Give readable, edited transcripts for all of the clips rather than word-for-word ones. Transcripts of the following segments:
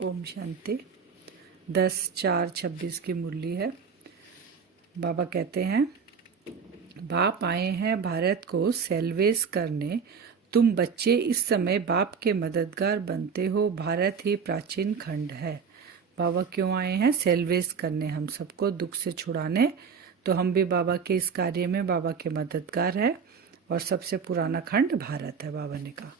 ओम शांति। 10/4/26 की मुरली है। बाबा कहते हैं, बाप आए हैं भारत को सेल्वेस करने। तुम बच्चे इस समय बाप के मददगार बनते हो। भारत ही प्राचीन खंड है। बाबा क्यों आए हैं? सेल्वेस करने, हम सबको दुख से छुड़ाने। तो हम भी बाबा के इस कार्य में बाबा के मददगार है। और सबसे पुराना खंड भारत है। बाबा ने कहा,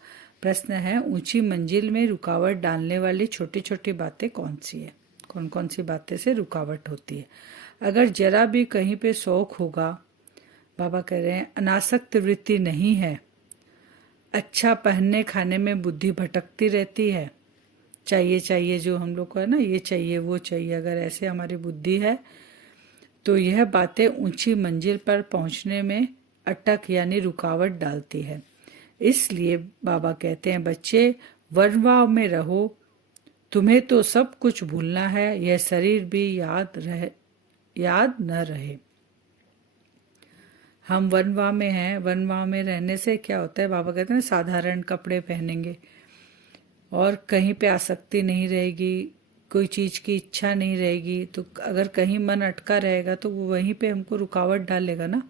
प्रश्न है, ऊंची मंजिल में रुकावट डालने वाली छोटी छोटी बातें कौन सी है? कौन कौन सी बातें से रुकावट होती है? अगर जरा भी कहीं पे शौक होगा, बाबा कह रहे हैं अनासक्त वृत्ति नहीं है, अच्छा पहनने खाने में बुद्धि भटकती रहती है, चाहिए चाहिए जो हम लोग को है ना, ये चाहिए वो चाहिए, अगर ऐसे हमारी बुद्धि है तो यह बातें ऊंची मंजिल पर पहुंचने में अटक यानी रुकावट डालती है। इसलिए बाबा कहते हैं, बच्चे वर्णभाव में रहो। तुम्हें तो सब कुछ भूलना है, यह शरीर भी याद न रहे। हम वनवा में हैं। वनवा में रहने से क्या होता है? बाबा कहते हैं साधारण कपड़े पहनेंगे और कहीं पे आसक्ति नहीं रहेगी, कोई चीज की इच्छा नहीं रहेगी। तो अगर कहीं मन अटका रहेगा तो वो वहीं पे हमको रुकावट डालेगा ना।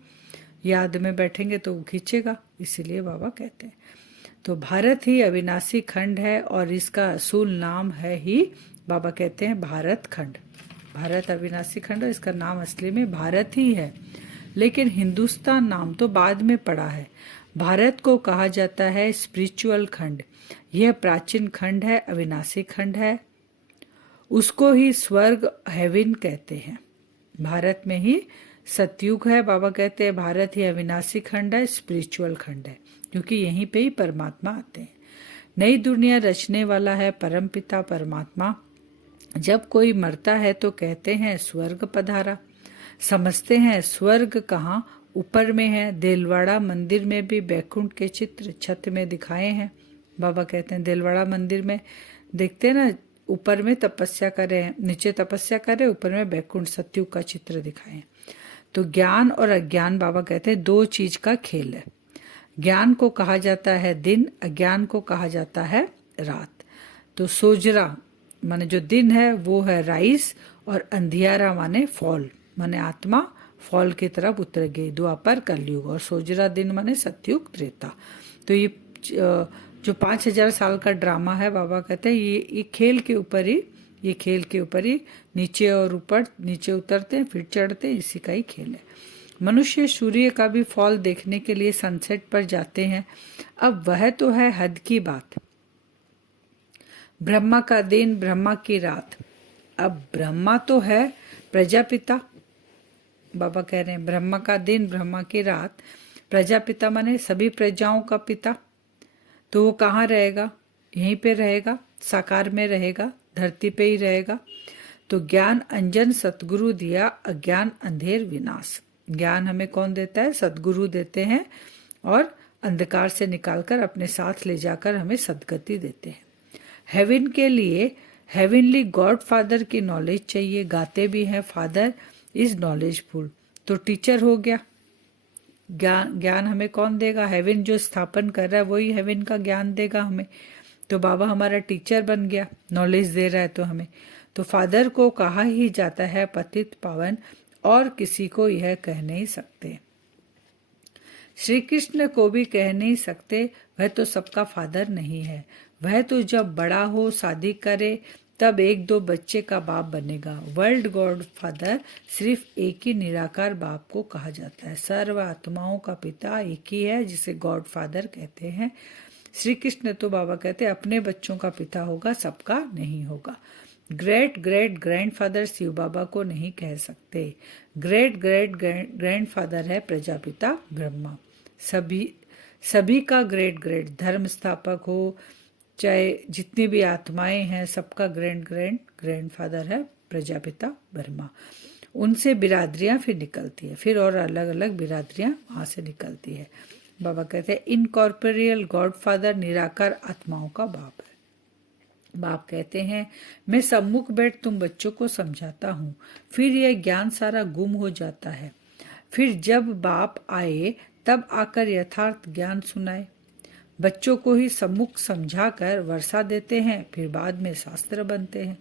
याद में बैठेंगे तो वो खींचेगा। इसीलिए बाबा कहते हैं, तो भारत ही अविनाशी खंड है और इसका असूल नाम है ही, बाबा कहते हैं, भारत खंड। भारत अविनाशी खंड और इसका नाम असली में भारत ही है। लेकिन हिंदुस्तान नाम तो बाद में पड़ा है। भारत को कहा जाता है स्पिरिचुअल खंड। यह प्राचीन खंड है, अविनाशी खंड है। उसको ही स्वर्ग हेवन कहते हैं। भारत में ही सतयुग है। बाबा कहते हैं भारत ही अविनाशी खंड है, स्पिरिचुअल खंड है, क्योंकि यहीं पे ही परमात्मा आते हैं। नई दुनिया रचने वाला है परमपिता परमात्मा। जब कोई मरता है तो कहते हैं स्वर्ग पधारा। समझते हैं स्वर्ग कहाँ? ऊपर में है। देलवाड़ा मंदिर में भी बैकुंठ के चित्र छत में दिखाए हैं। बाबा कहते हैं देलवाड़ा मंदिर में देखते हैं ना, ऊपर में तपस्या करे, नीचे तपस्या करे, ऊपर में बैकुंठ सतयुग का चित्र दिखाए हैं। तो ज्ञान और अज्ञान, बाबा कहते हैं, दो चीज का खेल है। ज्ञान को कहा जाता है दिन, अज्ञान को कहा जाता है रात। तो सोजरा माने जो दिन है वो है राइस, और अंधियारा माने फॉल, माने आत्मा फॉल की तरफ उतर गई। द्वापर कलयुग, और सोजरा दिन माने सतयुग त्रेता। तो ये जो 5000 साल का ड्रामा है, बाबा कहते हैं ये खेल के ऊपर ही, ये खेल के ऊपर ही नीचे और ऊपर, नीचे उतरते हैं फिर चढ़ते हैं, इसी का ही खेल है। मनुष्य सूर्य का भी फॉल देखने के लिए सनसेट पर जाते हैं। अब वह तो है हद की बात। ब्रह्मा का दिन, ब्रह्मा की रात। अब ब्रह्मा तो है प्रजापिता। बाबा कह रहे हैं ब्रह्मा का दिन, ब्रह्मा की रात। प्रजापिता माने सभी प्रजाओं का पिता। तो वो कहाँ रहेगा? यहीं पे रहेगा, साकार में रहेगा, धरती पे ही रहेगा। तो ज्ञान अंजन सतगुरु दिया, अज्ञान अंधेर विनाश। ज्ञान हमें कौन देता है? सतगुरु देते हैं, और अंधकार से निकालकर अपने साथ ले जाकर हमें सदगति देते हैं। हेवन के लिए हेवनली गॉड फादर की नॉलेज चाहिए। गाते भी हैं फादर इज नॉलेजफुल। तो टीचर हो गया। ज्ञान हमें कौन देगा? हेवन जो स्थापन कर रहा है वही हेवन का ज्ञान देगा हमें। तो बाबा हमारा टीचर बन गया, नॉलेज दे रहा है तो हमें। तो फादर को कहा ही जाता है पतित पावन, और किसी को यह कह नहीं सकते। श्री कृष्ण को भी कह नहीं सकते, वह तो सबका फादर नहीं है। वह तो जब बड़ा हो, शादी करे, तब 1-2 बच्चे का बाप बनेगा। वर्ल्ड गॉड फादर सिर्फ एक ही निराकार बाप को कहा जाता है। सर्व आत्माओं का पिता एक ही है, जिसे गॉड फादर कहते हैं। श्री कृष्ण तो बाबा कहते हैं अपने बच्चों का पिता होगा, सबका नहीं होगा। ग्रेट ग्रेट ग्रैंडफादर शिव बाबा को नहीं कह सकते। ग्रेट ग्रेट ग्रैंडफादर है प्रजापिता ब्रह्मा। सभी का ग्रेट ग्रेट धर्म स्थापक हो, चाहे जितनी भी आत्माएं हैं, सबका ग्रैंडफादर है प्रजापिता ब्रह्मा। उनसे बिरादरियां फिर निकलती है, फिर और अलग अलग बिरादरियां वहां से निकलती है। बाबा कहते हैं इनकॉर्पोरियल गॉड फादर निराकार आत्माओं का बाप है। बाप कहते हैं मैं सम्मुख बैठ तुम बच्चों को समझाता हूँ, फिर यह ज्ञान सारा गुम हो जाता है। फिर जब बाप आए तब आकर यथार्थ ज्ञान सुनाए। बच्चों को ही सम्मुख समझाकर वर्षा देते हैं, फिर बाद में शास्त्र बनते हैं।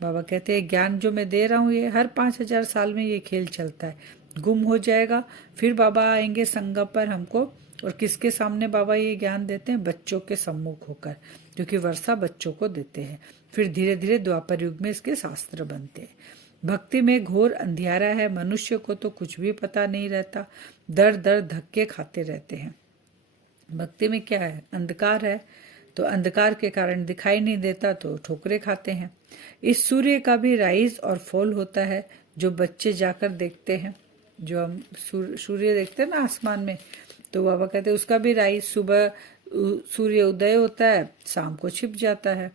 बाबा कहते हैं ज्ञान जो मैं दे रहा हूँ ये हर 5000 साल में ये खेल चलता है, गुम हो जाएगा, फिर बाबा आएंगे संगम पर हमको, और किसके सामने बाबा ये ज्ञान देते हैं? बच्चों के सम्मुख होकर, क्योंकि वर्षा बच्चों को देते हैं। फिर धीरे धीरे द्वापर युग में इसके शास्त्र बनते हैं। भक्ति में घोर अंधियारा है, मनुष्य को तो कुछ भी पता नहीं रहता, दर दर धक्के खाते रहते हैं। भक्ति में क्या है? अंधकार है, तो अंधकार के कारण दिखाई नहीं देता तो ठोकरे खाते हैं। इस सूर्य का भी राइज और फॉल होता है, जो बच्चे जाकर देखते हैं। जो हम सूर्य देखते हैं ना आसमान में, तो बाबा कहते हैं उसका भी राइज, सुबह सूर्य उदय होता है, शाम को छिप जाता है,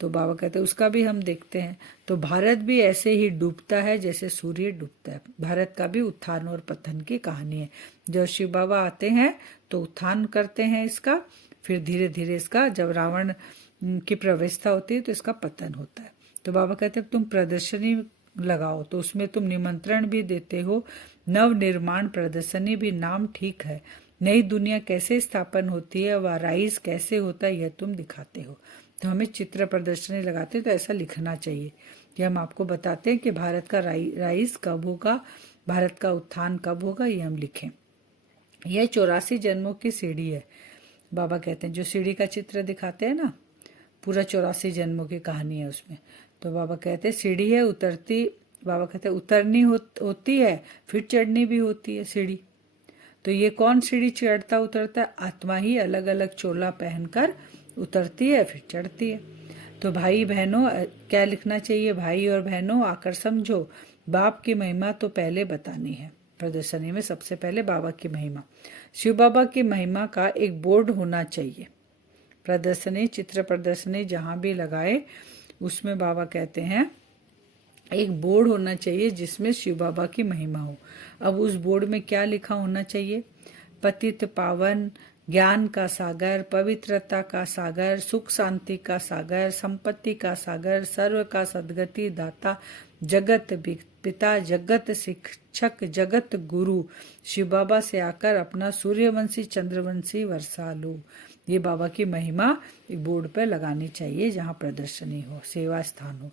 तो बाबा कहते हैं उसका भी हम देखते हैं। तो भारत भी ऐसे ही डूबता है जैसे सूर्य डूबता है। भारत का भी उत्थान और पतन की कहानी है। जब शिव बाबा आते हैं तो उत्थान करते हैं इसका, फिर धीरे धीरे इसका, जब रावण की प्रवेशता होती है तो इसका पतन होता है। तो बाबा कहते हैं तुम प्रदर्शनी लगाओ, तो उसमें तुम निमंत्रण भी देते हो। नव निर्माण प्रदर्शनी भी नाम ठीक है। नई दुनिया कैसे स्थापन होती है, वह राइज कैसे होता है, यह तुम दिखाते हो। तो हमें चित्र प्रदर्शनी लगाते तो ऐसा लिखना चाहिए कि हम आपको बताते हैं कि भारत का राइज कब होगा, भारत का उत्थान कब होगा, ये हम लिखें। यह 84 जन्मों की सीढ़ी है। बाबा कहते हैं जो सीढ़ी का चित्र दिखाते हैं ना, पूरा 84 जन्मों की कहानी है उसमें। तो बाबा कहते हैं सीढ़ी है, उतरती, बाबा कहते हैं उतरनी होती है, फिर चढ़नी भी होती है सीढ़ी। तो ये कौन सीढ़ी चढ़ता उतरता है? आत्मा ही अलग अलग चोला पहनकर उतरती है, फिर चढ़ती है। तो भाई बहनों, क्या लिखना चाहिए? भाई और बहनों आकर समझो, बाप की महिमा तो पहले बतानी है। प्रदर्शनी में सबसे पहले बाबा की महिमा, शिव बाबा की महिमा का एक बोर्ड होना चाहिए। प्रदर्शनी, चित्र प्रदर्शनी जहां भी लगाए उसमें बाबा कहते हैं एक बोर्ड होना चाहिए जिसमें शिव बाबा की महिमा हो। अब उस बोर्ड में क्या लिखा होना चाहिए? पतित पावन, ज्ञान का सागर, पवित्रता का सागर, सुख शांति का सागर, संपत्ति का सागर, सर्व का सद्गति दाता, जगत पिता, जगत शिक्षक, जगत गुरु, शिव बाबा से आकर अपना सूर्यवंशी चंद्रवंशी वर्षा लो। ये बाबा की महिमा एक बोर्ड पर लगानी चाहिए जहाँ प्रदर्शनी हो, सेवा स्थान हो।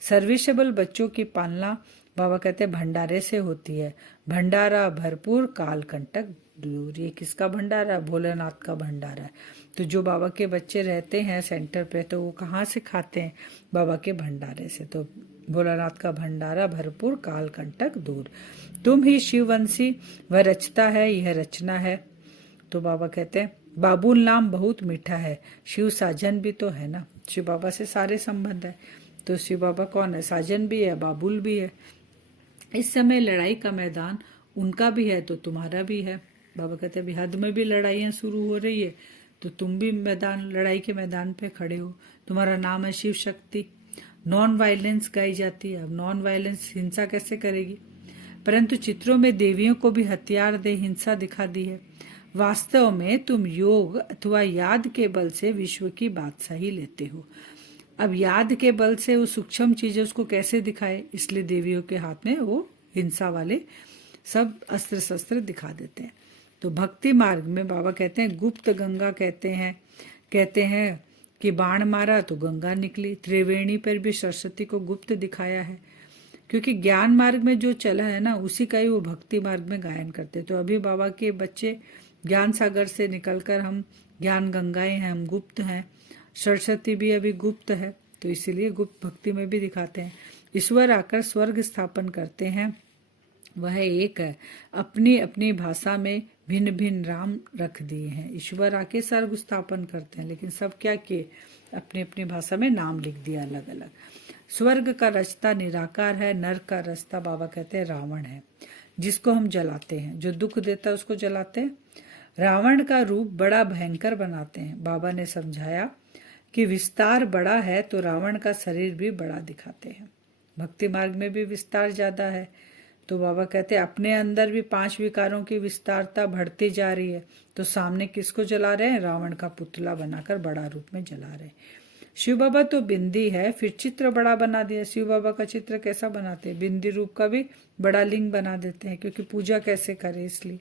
सर्विसेबल बच्चों की पालना बाबा कहते हैं भंडारे से होती है। भंडारा भरपूर, काल कंटक दूर। ये किसका भंडारा? भोलेनाथ का भंडारा है। तो जो बाबा के बच्चे रहते हैं सेंटर पे, तो वो कहाँ से खाते हैं? बाबा के भंडारे से। तो भोलानाथ का भंडारा भरपूर, काल कंटक दूर। तुम ही शिववंशी, वह रचता है, यह रचना है। तो बाबा कहते हैं बाबुल नाम बहुत मीठा है, शिव साजन भी तो है ना। शिव बाबा से सारे संबंध है, तो शिव बाबा कौन है? साजन भी है, बाबुल भी है। इस समय लड़ाई का मैदान उनका भी है तो तुम्हारा भी है। बाबा कहते हैं बिहार में भी लड़ाइयाँ शुरू हो रही है, तो तुम भी लड़ाई के मैदान पे खड़े हो। तुम्हारा नाम है शिव शक्ति। नॉन वायलेंस गाई जाती है। अब नॉन वायलेंस, हिंसा कैसे करेगी? परंतु चित्रों में देवियों को भी हथियार दे हिंसा दिखा दी है। वास्तव में तुम योग अथवा याद के बल से विश्व की बादशाही लेते हो। अब याद के बल से वो सूक्ष्म चीजें उसको कैसे दिखाए, इसलिए देवियों के हाथ में वो हिंसा वाले सब अस्त्र शस्त्र दिखा देते हैं। तो भक्ति मार्ग में बाबा कहते हैं गुप्त गंगा कहते हैं कि बाण मारा तो गंगा निकली। त्रिवेणी पर भी सरस्वती को गुप्त दिखाया है, क्योंकि ज्ञान मार्ग में जो चला है ना, उसी का ही वो भक्ति मार्ग में गायन करते। तो अभी बाबा के बच्चे ज्ञान सागर से निकलकर हम ज्ञान गंगाएं हैं, हम गुप्त हैं। सरस्वती भी अभी गुप्त है, तो इसीलिए गुप्त भक्ति में भी दिखाते हैं। ईश्वर आकर स्वर्ग स्थापन करते हैं, वह एक है। अपनी अपनी भाषा में भिन्न भिन्न राम रख दिए हैं। ईश्वर आके स्वर्ग स्थापन करते हैं, लेकिन सब क्या किए? अपनी अपनी भाषा में नाम लिख दिया अलग अलग। स्वर्ग का रास्ता निराकार है, नरक का रास्ता बाबा कहते हैं रावण है, जिसको हम जलाते हैं। जो दुख देता है उसको जलाते हैं। रावण का रूप बड़ा भयंकर बनाते हैं। बाबा ने समझाया कि विस्तार बड़ा है तो रावण का शरीर भी बड़ा दिखाते हैं। भक्ति मार्ग में भी विस्तार ज्यादा है, तो बाबा कहते हैं अपने अंदर भी 5 विकारों की विस्तारता बढ़ती जा रही है। तो सामने किसको जला रहे हैं? रावण का पुतला बनाकर बड़ा रूप में जला रहे हैं। शिव बाबा तो बिंदी है, फिर चित्र बड़ा बना दिया। शिव बाबा का चित्र कैसा बनाते हैं? बिंदी रूप का भी बड़ा लिंग बना देते हैं, क्योंकि पूजा कैसे करे इसलिए।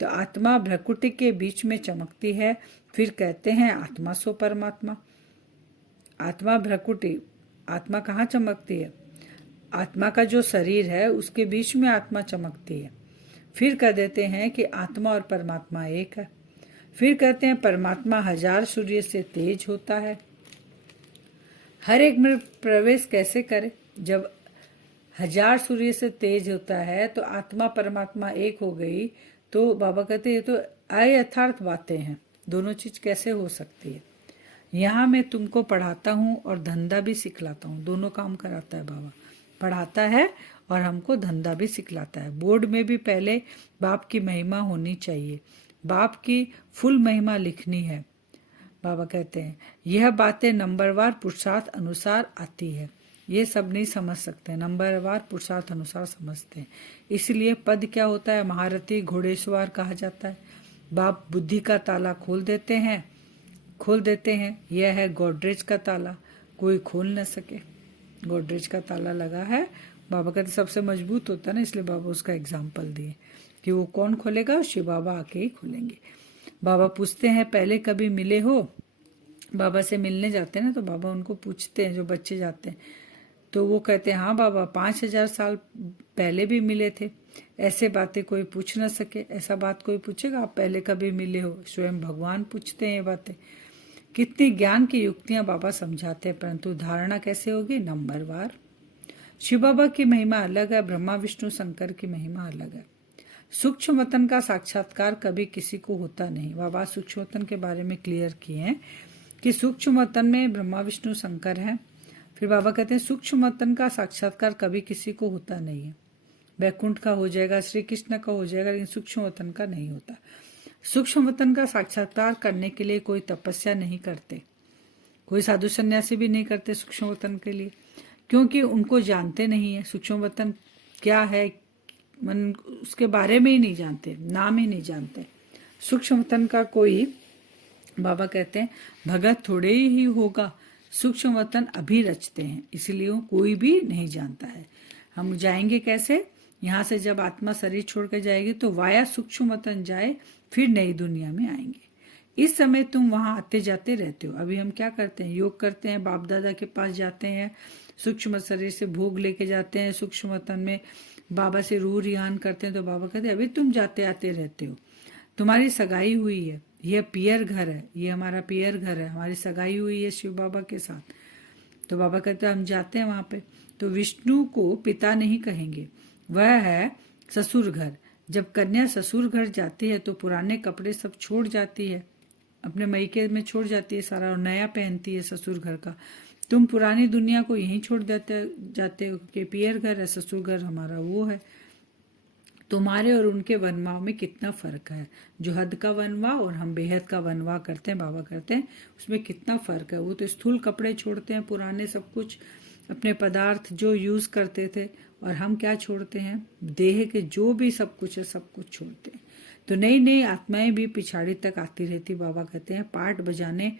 तो आत्मा भ्रकुटी के बीच में चमकती है, फिर कहते हैं आत्मा सो परमात्मा। आत्मा भ्रकुटी, आत्मा कहाँ चमकती है? आत्मा का जो शरीर है उसके बीच में आत्मा चमकती है। फिर कह देते हैं कि आत्मा और परमात्मा एक है। फिर कहते हैं परमात्मा 1000 सूर्य से तेज होता है। हर एक में प्रवेश कैसे करे? जब 1000 सूर्य से तेज होता है तो आत्मा परमात्मा एक हो गई, तो बाबा कहते हैं ये तो अयथार्थ बातें हैं, दोनों चीज कैसे हो सकती है? यहाँ मैं तुमको पढ़ाता हूँ और धंधा भी सिखलाता हूँ, दोनों काम कराता है बाबा, पढ़ाता है और हमको धंधा भी सिखलाता है। बोर्ड में भी पहले बाप की महिमा होनी चाहिए, बाप की फुल महिमा लिखनी है। बाबा कहते हैं यह बातें नंबरवार पुरुषार्थ अनुसार आती है, ये सब नहीं समझ सकते, नंबरवार पुरुषार्थ अनुसार समझते हैं। इसलिए पद क्या होता है? महारथी घोड़ेसवार कहा जाता है। बाप बुद्धि का ताला खोल देते हैं। यह है गोडरेज का ताला, कोई खोल न सके। गोडरेज का ताला लगा है, बाबा कहते सबसे मजबूत होता है ना, इसलिए बाबा उसका एग्जाम्पल दिए कि वो कौन खोलेगा? शिव बाबा आके ही खोलेंगे। बाबा पूछते हैं पहले कभी मिले हो? बाबा से मिलने जाते हैं ना, तो बाबा उनको पूछते हैं, जो बच्चे जाते हैं, तो वो कहते हैं हाँ बाबा 5000 साल पहले भी मिले थे। ऐसे बातें कोई पूछ ना सके, ऐसा बात कोई पूछेगा आप पहले कभी मिले हो? स्वयं भगवान पूछते हैं ये बातें। कितनी ज्ञान की युक्तियां बाबा समझाते हैं, परंतु धारणा कैसे होगी? नंबरवार। शिव बाबा की महिमा अलग है, ब्रह्मा विष्णु शंकर की महिमा अलग है। सूक्ष्म वतन का साक्षात्कार कभी किसी को होता नहीं। बाबा सूक्ष्म वतन के बारे में क्लियर किए हैं कि सूक्ष्म वतन में ब्रह्मा विष्णु शंकर है। फिर बाबा कहते हैं सूक्ष्म वतन का साक्षात्कार कभी किसी को होता नहीं है। वैकुंठ का हो जाएगा, श्री कृष्ण का हो जाएगा, लेकिन सूक्ष्म वतन का नहीं होता। सूक्ष्म वतन का साक्षात्कार करने के लिए कोई तपस्या नहीं करते, कोई साधु सन्यासी भी नहीं करते सूक्ष्म वतन के लिए, क्योंकि उनको जानते नहीं है सूक्ष्म वतन क्या है, मन उसके बारे में ही नहीं जानते, नाम ही नहीं जानते। सूक्ष्म वतन का कोई, बाबा कहते हैं भगत थोड़े ही होगा, सूक्ष्म वतन अभी रचते हैं, इसलिए कोई भी नहीं जानता है। हम जाएंगे कैसे? यहाँ से जब आत्मा शरीर छोड़ कर जाएगी तो वाया सूक्ष्म वतन जाए, फिर नई दुनिया में आएंगे। इस समय तुम वहां आते जाते रहते हो। अभी हम क्या करते हैं? योग करते हैं, बाप दादा के पास जाते हैं, सूक्ष्म शरीर से भोग लेके जाते हैं, सूक्ष्म वतन में बाबा से रूह रिहान करते हैं। तो बाबा कहते हैं अभी तुम जाते आते रहते हो, तुम्हारी सगाई हुई है, यह पियर घर है, ये हमारा पियर घर है, हमारी सगाई हुई है शिव बाबा के साथ। तो बाबा कहते हैं हम जाते हैं वहां पे। तो विष्णु को पिता नहीं कहेंगे, वह है ससुर घर। जब कन्या ससुर घर जाती है तो पुराने कपड़े सब छोड़ जाती है, अपने मैके में छोड़ जाती है सारा, और नया पहनती है ससुर घर का। तुम पुरानी दुनिया को यहीं छोड़ देते जाते हो कि पियर घर है, ससुर घर हमारा वो है। तुम्हारे और उनके वनवाह में कितना फर्क है। जो हद का वनवाह और हम बेहद का वनवाह करते हैं, बाबा करते हैं, उसमें कितना फर्क है। वो तो स्थूल कपड़े छोड़ते हैं, पुराने सब कुछ अपने पदार्थ जो यूज करते थे, और हम क्या छोड़ते हैं? देह के जो भी सब कुछ है सब कुछ छोड़ते हैं। तो नई नई आत्माएं भी पिछाड़ी तक आती रहती। बाबा कहते हैं पाठ बजाने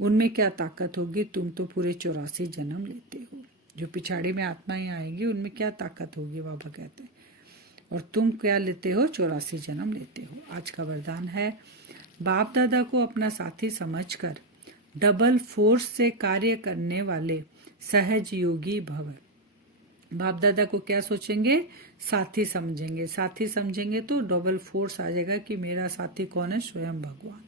उनमें क्या ताकत होगी, तुम तो पूरे 84 जन्म लेते हो। जो पिछाड़ी में आत्माएं आएंगी उनमें क्या ताकत होगी, बाबा कहते हैं, और तुम क्या लेते हो? 84 जन्म लेते हो। आज का वरदान है बाप दादा को अपना साथी समझकर डबल फोर्स से कार्य करने वाले सहज योगी भव। बाप दादा को क्या सोचेंगे? साथी समझेंगे। साथी समझेंगे तो डबल फोर्स आ जाएगा कि मेरा साथी कौन है? स्वयं भगवान।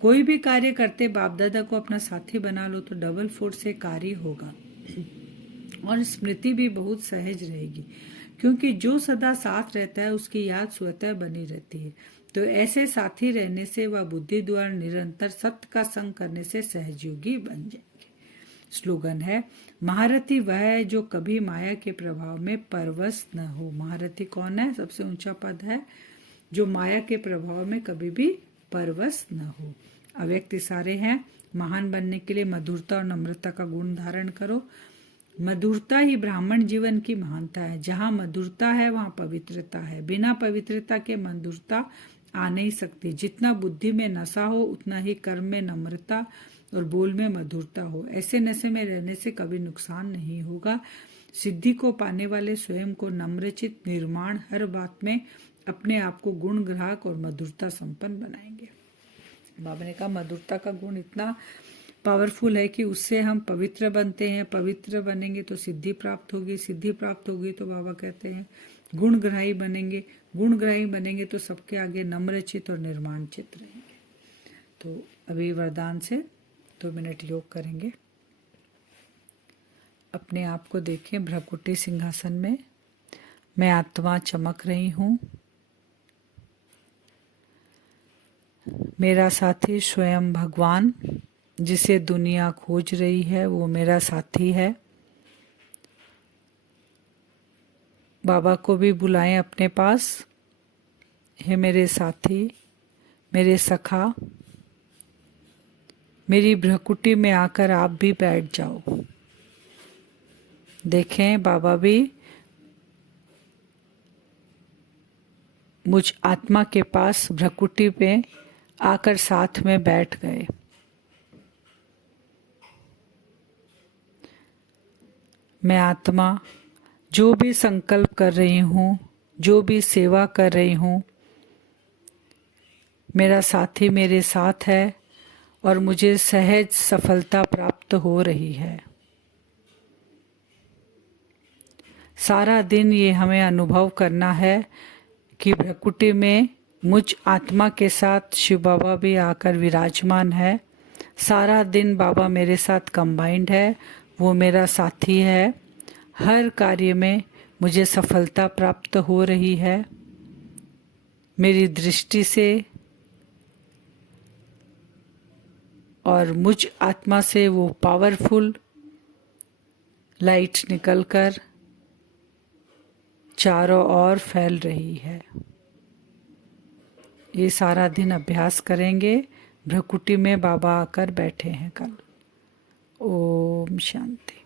कोई भी कार्य करते बाप दादा को अपना साथी बना लो तो डबल फोर्स से कार्य होगा, और स्मृति भी बहुत सहज रहेगी, क्योंकि जो सदा साथ रहता है उसकी याद स्वतः बनी रहती है। तो ऐसे साथी रहने से वह बुद्धि द्वारा निरंतर सत्य का संग करने से सहयोगी बन जाएंगे। स्लोगन है महारथी वह है जो कभी माया के प्रभाव में परवश न हो। महारथी कौन है? सबसे ऊंचा पद है, जो माया के प्रभाव में कभी भी परवश न हो। अव्यक्त इशारे हैं, महान बनने के लिए मधुरता और नम्रता का गुण धारण करो। मधुरता ही ब्राह्मण जीवन की महानता है। जहाँ मधुरता है वहाँ पवित्रता है। बिना पवित्रता के मधुरता आ नहीं सकती। जितना बुद्धि में नशा हो उतना ही कर्म में नम्रता और बोल में मधुरता हो। ऐसे नशे में रहने से कभी नुकसान नहीं होगा। सिद्धि को पाने वाले स्वयं को नम्रचित निर्माण हर बात में अपने आप को गुण ग्राहक और मधुरता संपन्न बनाएंगे। बाबा ने कहा मधुरता का गुण इतना पावरफुल है कि उससे हम पवित्र बनते हैं, पवित्र बनेंगे तो सिद्धि प्राप्त होगी, सिद्धि प्राप्त होगी तो बाबा कहते हैं गुणग्राही बनेंगे, गुणग्राही बनेंगे तो सबके आगे नम्रचित और निर्माण चित रहेंगे। तो अभी वरदान से 2 मिनट योग करेंगे। अपने आप को देखें भ्रकुटी सिंहासन में। मैं आत्मा चमक रही हूँ। मेरा साथी स्वयं भगवान जिसे दुनिया खोज रही है वो मेरा साथी है। बाबा को भी बुलाएं अपने पास। हे मेरे साथी, मेरे सखा, मेरी भ्रकुटी में आकर आप भी बैठ जाओ। देखें बाबा भी मुझ आत्मा के पास भ्रकुटी में आकर साथ में बैठ गए। मैं आत्मा जो भी संकल्प कर रही हूँ, जो भी सेवा कर रही हूँ, मेरा साथी मेरे साथ है और मुझे सहज सफलता प्राप्त हो रही है। सारा दिन ये हमें अनुभव करना है कि भ्रकुटी में मुझ आत्मा के साथ शिव बाबा भी आकर विराजमान है। सारा दिन बाबा मेरे साथ कंबाइंड है, वो मेरा साथी है। हर कार्य में मुझे सफलता प्राप्त हो रही है। मेरी दृष्टि से और मुझ आत्मा से वो पावरफुल लाइट निकलकर चारों ओर फैल रही है। ये सारा दिन अभ्यास करेंगे। भ्रकुटी में बाबा आकर बैठे हैं कल। ओम शांति।